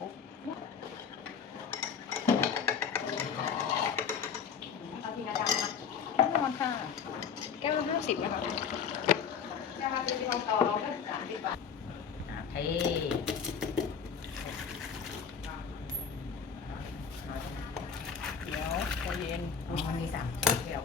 ปุ๊บเอาทีละดำนแน่นอนค่ะ แก้วห้าสิบนะคะจะมาเป็นของต่อเราก็สามสิบบาทโอเคเดี๋ยวใจเย็นอ๋อมีสามเดี๋ยว